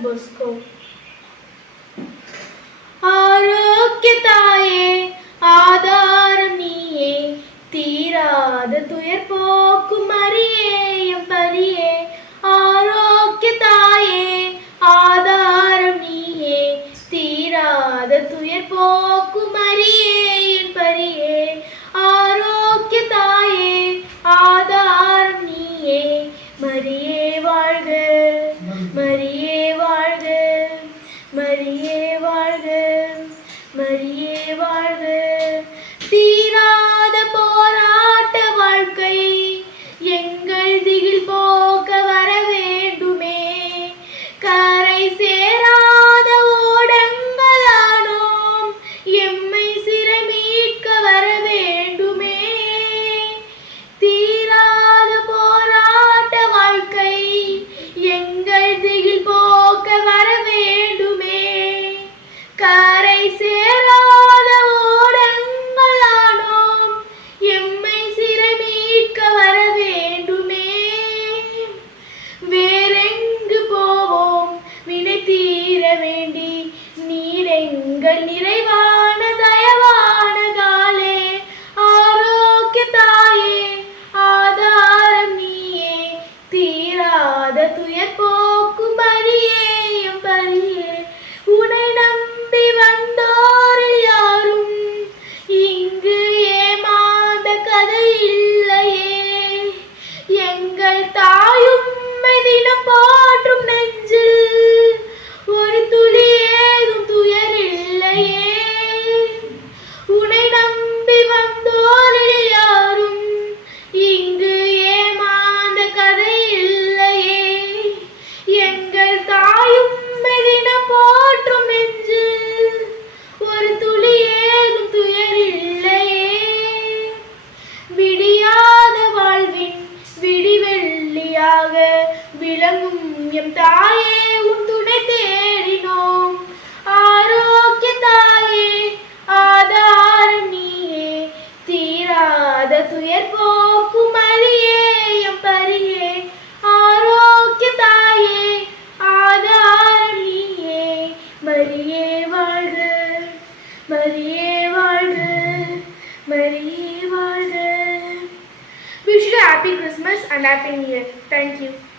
buscou amazing. போ നിരങ്ങും താഴെ ഉണ്ടുട തേടിനോ ആരോഗ്യ താഴെ ആധാരണിയെ തീരാത തുയർ പോക്കുമരിയെ happy Christmas and happy new year thank you